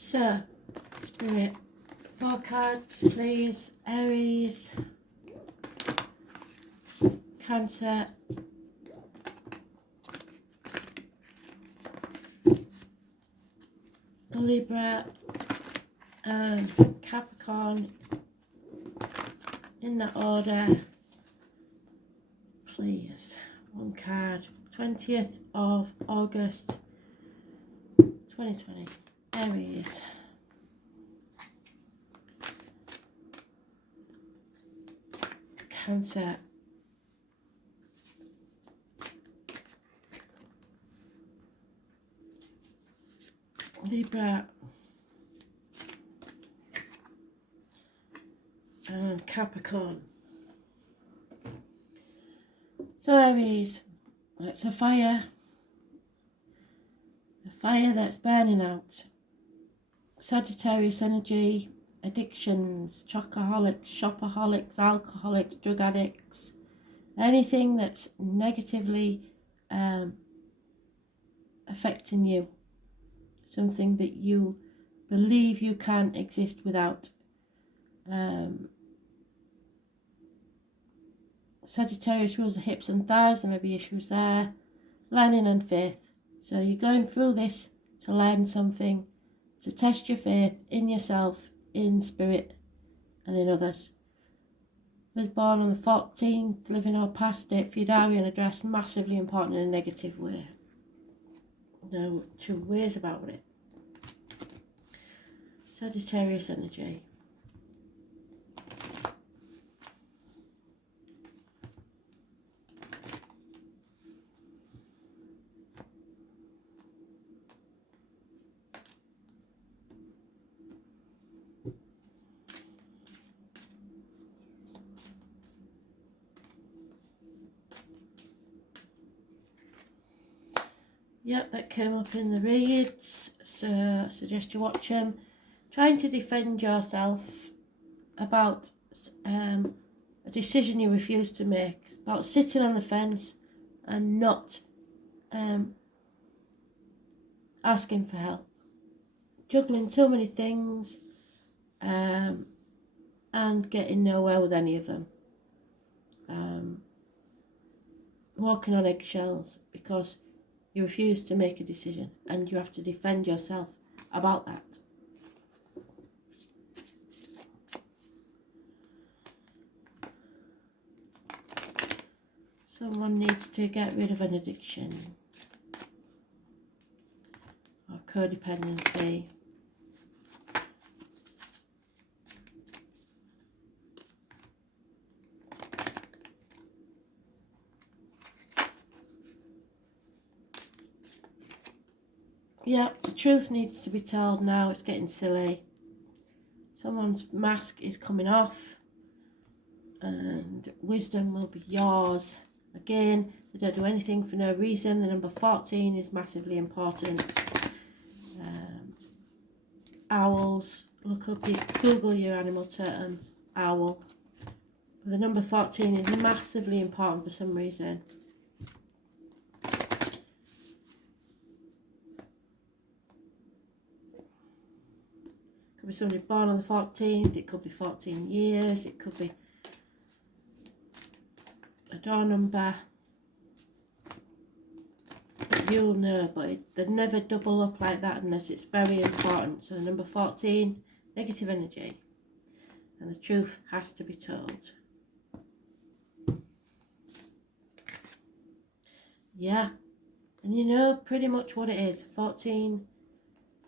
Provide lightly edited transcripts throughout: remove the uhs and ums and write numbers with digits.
So, Spirit, 4 cards, please. Aries, Cancer, Libra, and Capricorn, in that order, please. 1 card, 20th of August 2020, Aries. Cancer, Libra, and Capricorn. So Aries, it's a fire that's burning out. Sagittarius energy, addictions, chocoholics, shopaholics, alcoholics, drug addicts, anything that's negatively affecting you, something that you believe you can't exist without. Sagittarius rules the hips and thighs, there may be issues there. Learning and faith. So you're going through this to learn something, to test your faith in yourself, in spirit, and in others. Was born on the 14th, living or past it, Feudarian address, massively important in a negative way. No two ways about it. Sagittarius energy. Yep, that came up in the reads, so I suggest you watch them. Trying to defend yourself about a decision you refuse to make, about sitting on the fence and not asking for help. Juggling too many things and getting nowhere with any of them. Walking on eggshells because you refuse to make a decision and you have to defend yourself about that. Someone needs to get rid of an addiction or codependency. Yeah, the truth needs to be told now. It's getting silly. Someone's mask is coming off and wisdom will be yours. Again, they don't do anything for no reason. The number 14 is massively important. Owls, look up, Google your animal totem, owl. The number 14 is massively important for some reason. Could be somebody born on the 14th, it could be 14 years, it could be a door number. You'll know, but they never double up like that unless it's very important. So number 14, negative energy. And the truth has to be told. Yeah. And you know pretty much what it is. 14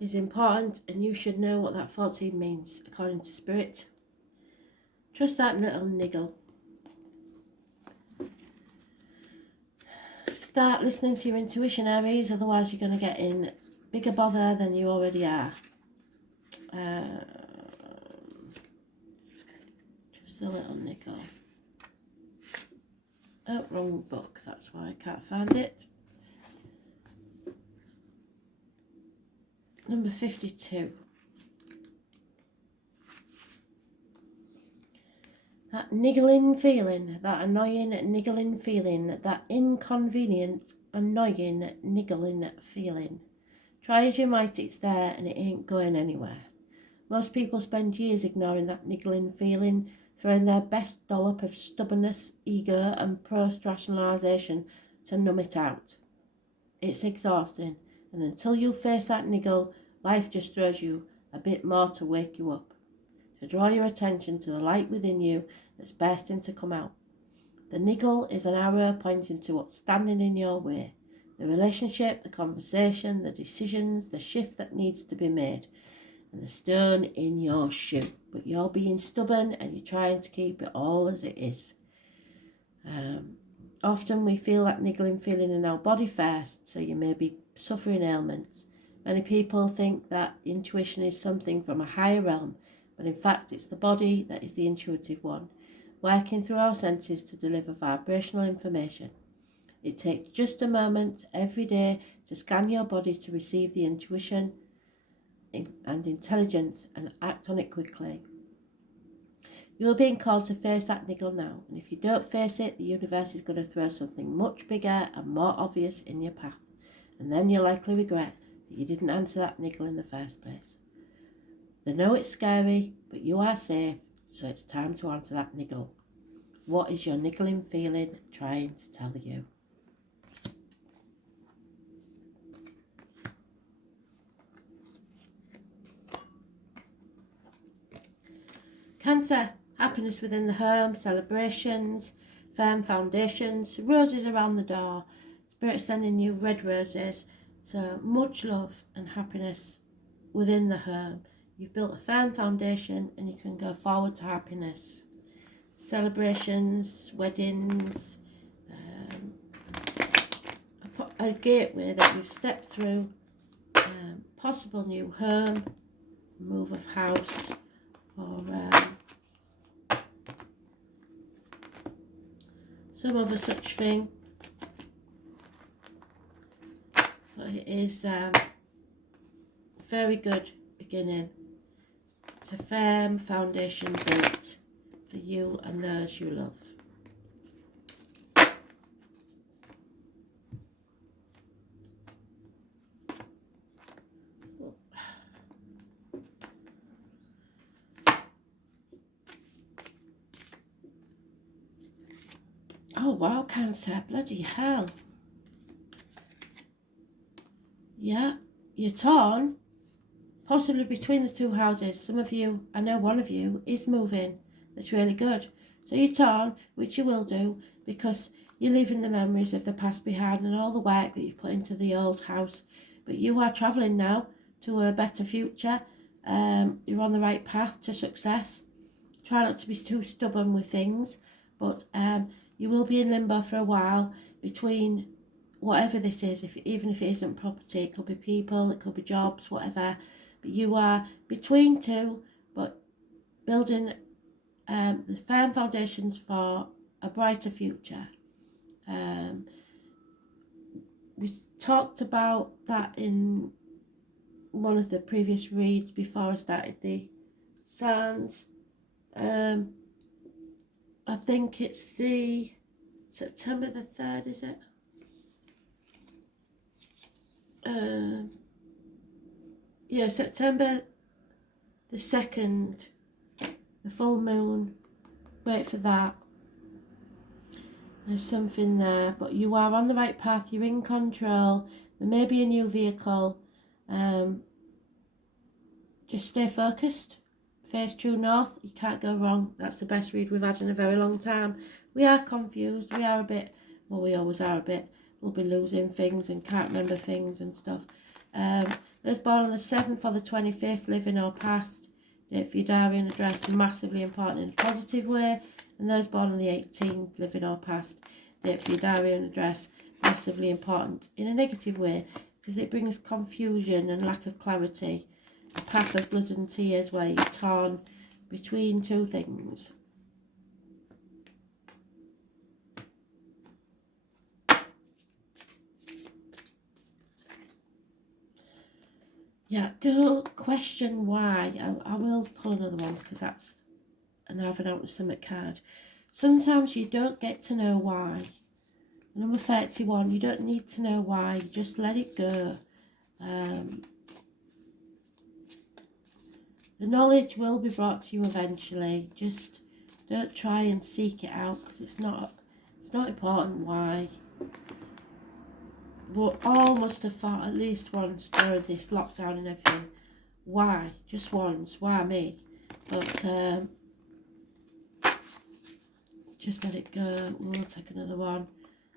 is important and you should know what that 14 means according to spirit. Trust that little niggle. Start listening to your intuition, Aries, otherwise you're going to get in bigger bother than you already are. Just a little niggle. Oh, wrong book, that's why I can't find it. Number 52. That niggling feeling, that annoying niggling feeling, that inconvenient, annoying niggling feeling. Try as you might, it's there and it ain't going anywhere. Most people spend years ignoring that niggling feeling, throwing their best dollop of stubbornness, ego and post-rationalisation to numb it out. It's exhausting, and until you face that niggle, life just throws you a bit more to wake you up, to draw your attention to the light within you that's bursting to come out. The niggle is an arrow pointing to what's standing in your way, the relationship, the conversation, the decisions, the shift that needs to be made, and the stone in your shoe. But you're being stubborn and you're trying to keep it all as it is. Often we feel that niggling feeling in our body first, so you may be suffering ailments. Many people think that intuition is something from a higher realm, but in fact it's the body that is the intuitive one, working through our senses to deliver vibrational information. It takes just a moment every day to scan your body to receive the intuition and intelligence and act on it quickly. You're being called to face that niggle now, and if you don't face it, the universe is going to throw something much bigger and more obvious in your path, and then you'll likely regret that you didn't answer that niggle in the first place. They know it's scary, but you are safe, so it's time to answer that niggle. What is your niggling feeling trying to tell you? Cancer, happiness within the home, celebrations, firm foundations, roses around the door, Spirit sending you red roses, so much love and happiness within the home. You've built a firm foundation and you can go forward to happiness. Celebrations, weddings, a gateway that you've stepped through, possible new home, move of house, or some other such thing. But it is very good beginning. It's a firm foundation built for you and those you love. Oh wow, Cancer, bloody hell. Yeah, you're torn, possibly between the two houses. Some of you, I know one of you, is moving. That's really good. So you're torn, which you will do, because you're leaving the memories of the past behind and all the work that you've put into the old house. But you are travelling now to a better future. You're on the right path to success. Try not to be too stubborn with things, but you will be in limbo for a while between whatever this is, even if it isn't property. It could be people, it could be jobs, whatever. But you are between two, but building the firm foundations for a brighter future. We talked about that in one of the previous reads before I started the signs. I think it's the September the 3rd, is it? Yeah, September the 2nd, the full moon. Wait for that. There's something there, but you are on the right path. You're in control. There may be a new vehicle. Just stay focused. Face true north. You can't go wrong. That's the best read we've had in a very long time. We are confused. We are a bit, well, we always are a bit. We'll be losing things and can't remember things and stuff. Those born on the 7th or the 25th, living or past. Date for your diary and address, massively important in a positive way. And those born on the 18th, living or past. Date for your diary and address, massively important in a negative way, because it brings confusion and lack of clarity. A path of blood and tears where you're torn between two things. Yeah, don't question why. I will pull another one because that's another out of summit card. Sometimes you don't get to know why. Number 31, you don't need to know why. You just let it go. The knowledge will be brought to you eventually. Just don't try and seek it out, because it's not important why. We all must have thought at least once during this lockdown and everything, why? Just once, why me? But just let it go. We'll take another one.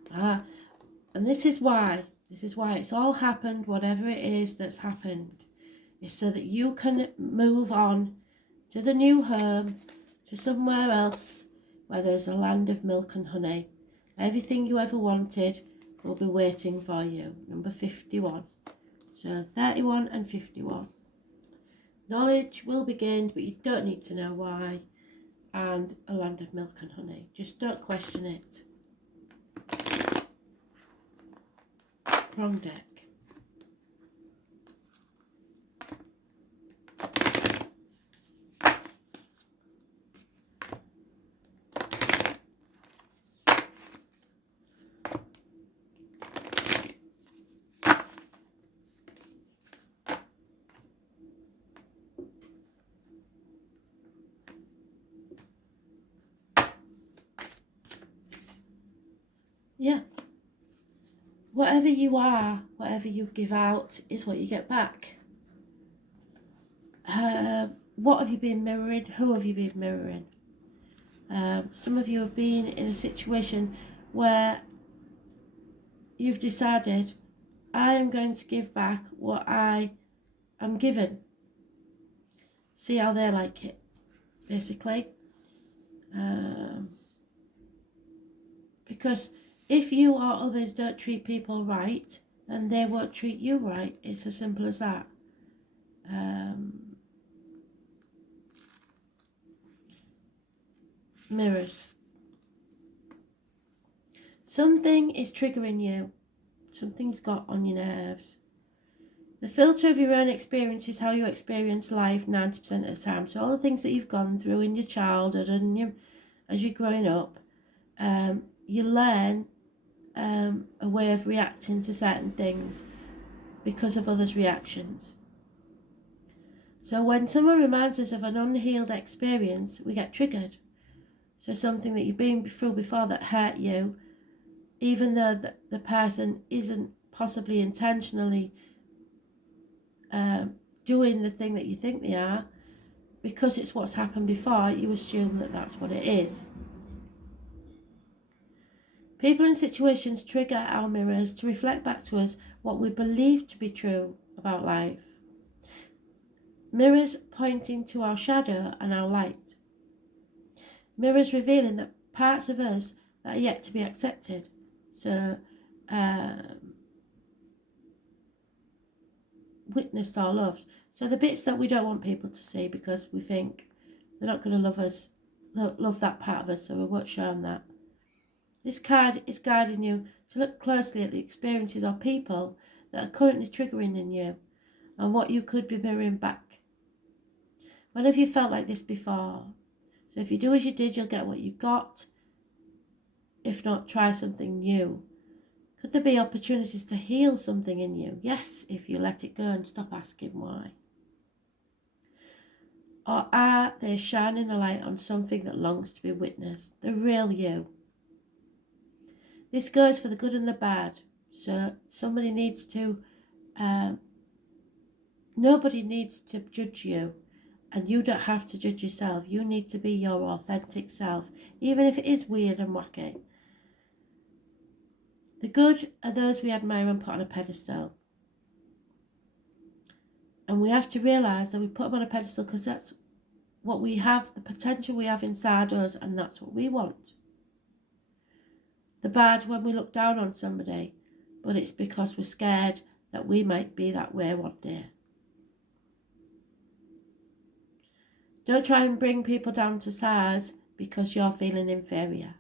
And this is why it's all happened, whatever it is that's happened. It's so that you can move on to the new home, to somewhere else where there's a land of milk and honey. Everything you ever wanted will be waiting for you. Number 51. So 31 and 51. Knowledge will be gained, but you don't need to know why. And a land of milk and honey. Just don't question it. Wrong deck. Yeah. Whatever you are, whatever you give out is what you get back. What have you been mirroring? Who have you been mirroring? Some of you have been in a situation where you've decided, I am going to give back what I am given. See how they like it, basically. Because if you or others don't treat people right, then they won't treat you right. It's as simple as that. Mirrors. Something is triggering you. Something's got on your nerves. The filter of your own experience is how you experience life 90% of the time. So all the things that you've gone through in your childhood and as you're growing up, you learn a way of reacting to certain things because of others' reactions. So when someone reminds us of an unhealed experience, we get triggered. So something that you've been through before that hurt you, even though the person isn't possibly intentionally doing the thing that you think they are, because it's what's happened before, you assume that that's what it is. People and situations trigger our mirrors to reflect back to us what we believe to be true about life. Mirrors pointing to our shadow and our light. Mirrors revealing that parts of us that are yet to be accepted. So, witnessed or loved. So the bits that we don't want people to see because we think they're not going to love us, love that part of us, so we won't show them that. This card is guiding you to look closely at the experiences or people that are currently triggering in you and what you could be mirroring back. When have you felt like this before? So if you do as you did, you'll get what you got. If not, try something new. Could there be opportunities to heal something in you? Yes, if you let it go and stop asking why. Or are they shining a light on something that longs to be witnessed? The real you. This goes for the good and the bad. So somebody needs to, nobody needs to judge you. And you don't have to judge yourself. You need to be your authentic self, even if it is weird and wacky. The good are those we admire and put on a pedestal. And we have to realise that we put them on a pedestal because that's what we have, the potential we have inside us, and that's what we want. The bad when we look down on somebody, but it's because we're scared that we might be that way one day. Don't try and bring people down to size because you're feeling inferior.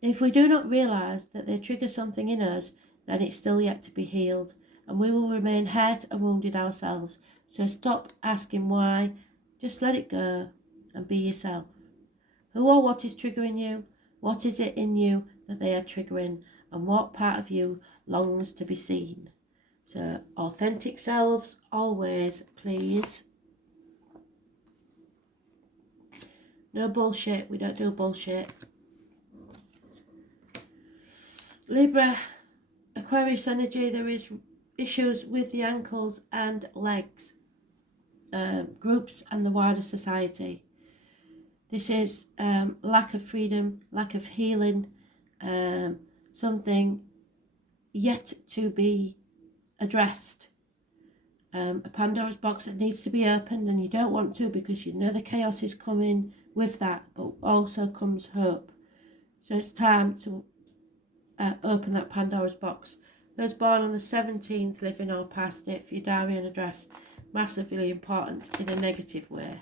If we do not realise that they trigger something in us, then it's still yet to be healed, and we will remain hurt and wounded ourselves. So stop asking why, just let it go and be yourself. Who or what is triggering you? What is it in you that they are triggering? And what part of you longs to be seen? So authentic selves always, please. No bullshit. We don't do bullshit. Libra, Aquarius energy. There is issues with the ankles and legs, groups and the wider society. This is lack of freedom, lack of healing, something yet to be addressed. A Pandora's box that needs to be opened, and you don't want to because you know the chaos is coming with that, but also comes hope. So it's time to open that Pandora's box. Those born on the 17th, living or past it, for your diary and address, massively important in a negative way.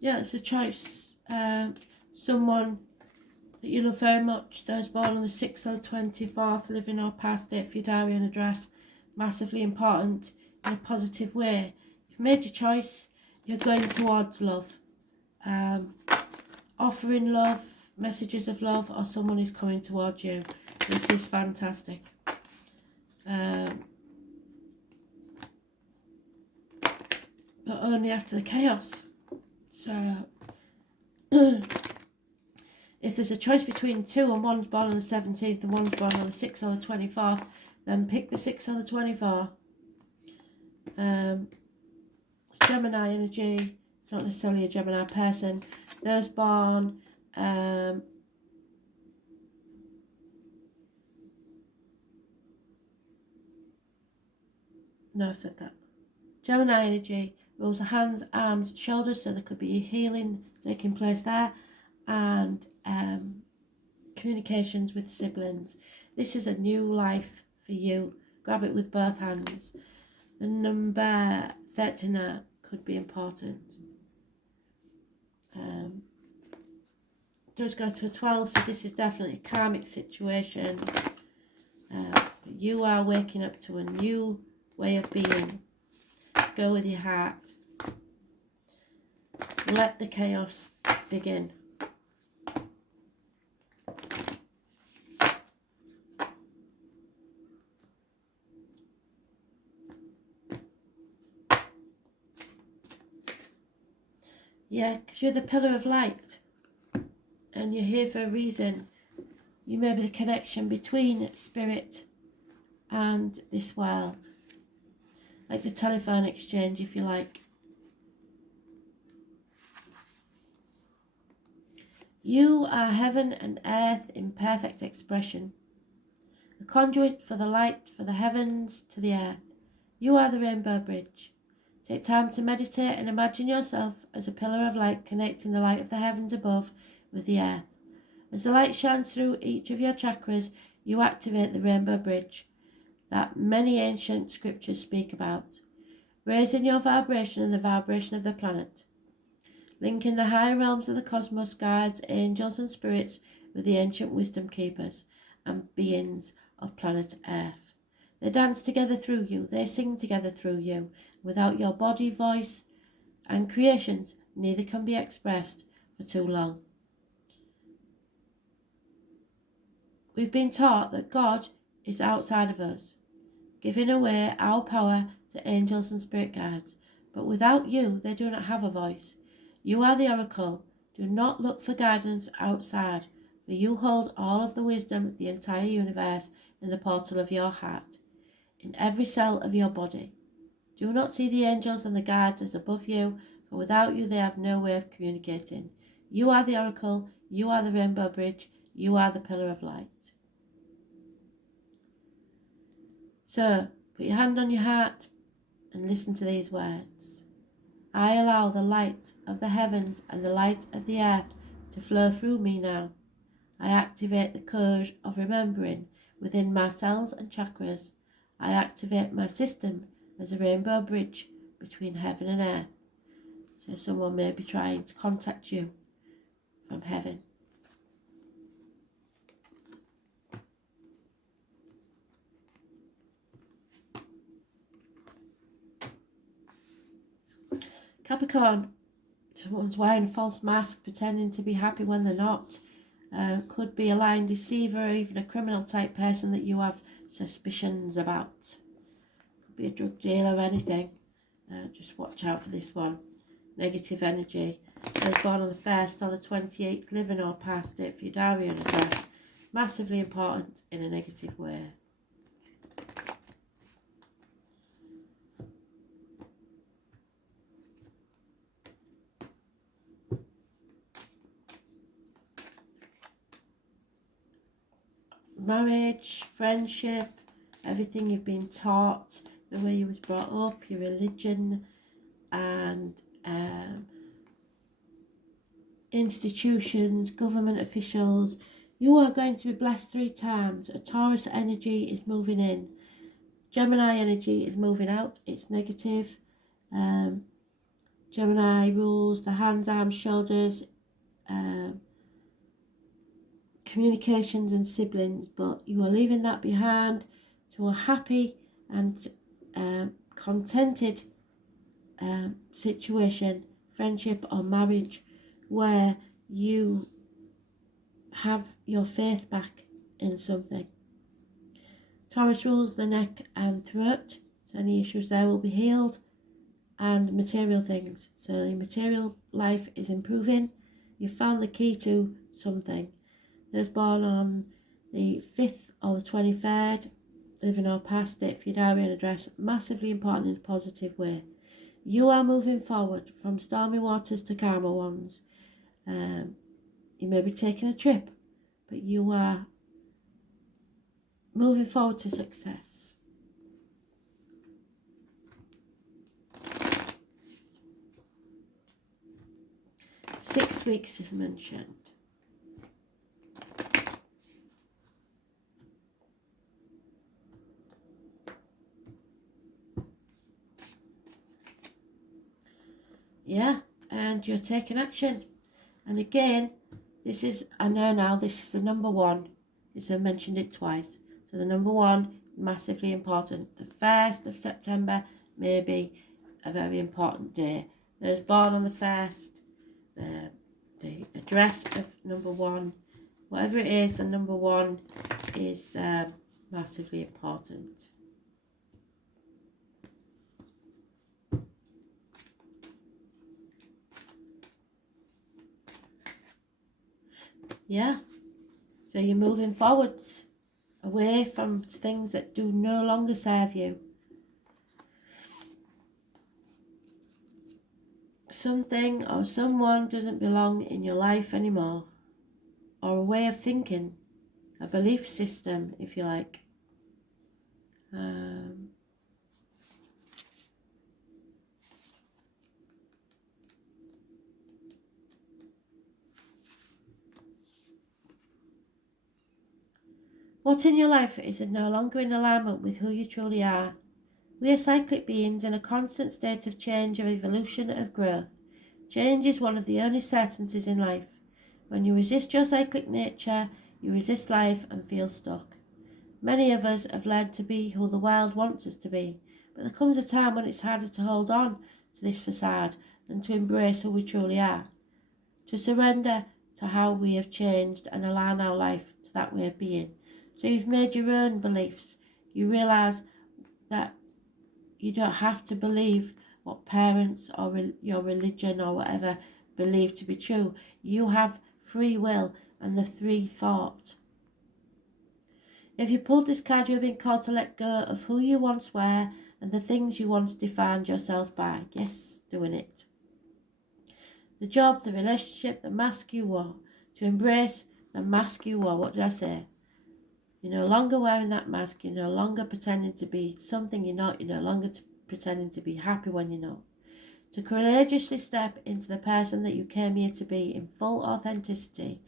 Yeah, it's a choice. Someone that you love very much, those born on the 6th or 24th, living or past it, for your diary and address, massively important in a positive way. You've made your choice, you're going towards love. Offering love, messages of love, or someone is coming towards you. This is fantastic. But only after the chaos. So if there's a choice between two and one's born on the 17th and one's born on the 6th or the 24th, then pick the 6th or the 24th. It's Gemini energy. It's not necessarily a Gemini person. Those born no, I've said that. Gemini energy rules the hands, arms, shoulders, so there could be healing taking place there, and communications with siblings. This is a new life for you. Grab it with both hands. The number 39 could be important. Does go to a 12, so this is definitely a karmic situation. But you are waking up to a new way of being. Go with your heart. Let the chaos begin. Yeah, because you're the pillar of light. And you're here for a reason. You may be the connection between spirit and this world. Like the telephone exchange, if you like. You are heaven and earth in perfect expression. The conduit for the light, for the heavens to the earth. You are the rainbow bridge. Take time to meditate and imagine yourself as a pillar of light connecting the light of the heavens above with the earth. As the light shines through each of your chakras, you activate the rainbow bridge that many ancient scriptures speak about, raising your vibration and the vibration of the planet, linking the higher realms of the cosmos, guides, angels and spirits with the ancient wisdom keepers and beings of planet Earth. They dance together through you, they sing together through you. Without your body, voice and creations, neither can be expressed for too long. We've been taught that God is outside of us, giving away our power to angels and spirit guides. But without you, they do not have a voice. You are the oracle. Do not look for guidance outside, for you hold all of the wisdom of the entire universe in the portal of your heart, in every cell of your body. Do not see the angels and the guides as above you, for without you they have no way of communicating. You are the oracle, you are the rainbow bridge, you are the pillar of light. So, put your hand on your heart and listen to these words. I allow the light of the heavens and the light of the earth to flow through me now. I activate the code of remembering within my cells and chakras. I activate my system as a rainbow bridge between heaven and earth. So someone may be trying to contact you from heaven. Capricorn, someone's wearing a false mask, pretending to be happy when they're not. Could be a lying deceiver, or even a criminal type person that you have suspicions about. Could be a drug dealer or anything. Just watch out for this one. Negative energy. Those born on the 1st or the 28th, living or past it for your diary and address. Massively important in a negative way. Marriage, friendship, everything you've been taught, the way you was brought up, your religion, and institutions, government officials. You are going to be blessed 3 times. A Taurus energy is moving in. Gemini energy is moving out. It's negative. Gemini rules the hands, arms, shoulders, communications and siblings, but you are leaving that behind to a happy and contented situation, friendship or marriage, where you have your faith back in something. Taurus rules the neck and throat, so any issues there will be healed, and material things. So your material life is improving. You found the key to something. Those born on the 5th or the 23rd, living or past it for your diary and address, massively important in a positive way. You are moving forward from stormy waters to calmer ones. You may be taking a trip, but you are moving forward to success. Six weeks is mentioned. Yeah, and you're taking action. And again, this is, I know now, this is the number 1. Because I mentioned it twice. So the number 1, massively important. The 1st of September may be a very important day. Those born on the 1st, the address of number 1, whatever it is, the number 1 is massively important. Yeah, so you're moving forwards, away from things that do no longer serve you. Something or someone doesn't belong in your life anymore, or a way of thinking, a belief system, if you like. What in your life is no longer in alignment with who you truly are? We are cyclic beings in a constant state of change, of evolution, of growth. Change is one of the only certainties in life. When you resist your cyclic nature, you resist life and feel stuck. Many of us have learned to be who the world wants us to be, but there comes a time when it's harder to hold on to this facade than to embrace who we truly are, to surrender to how we have changed and align our life to that way of being. So you've made your own beliefs. You realise that you don't have to believe what parents or your religion or whatever believe to be true. You have free will and the free thought. If you pulled this card, you're being called to let go of who you once were and the things you once defined yourself by. Yes, doing it. The job, the relationship, the mask you wore. To embrace the mask you wore. What did I say? You're no longer wearing that mask. You're no longer pretending to be something you're not. You're no longer pretending to be happy when you're not. To courageously step into the person that you came here to be in full authenticity.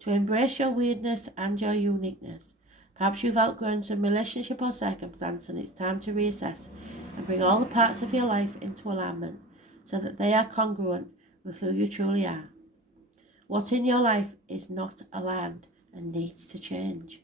To embrace your weirdness and your uniqueness. Perhaps you've outgrown some relationship or circumstance and it's time to reassess and bring all the parts of your life into alignment so that they are congruent with who you truly are. What in your life is not aligned and needs to change.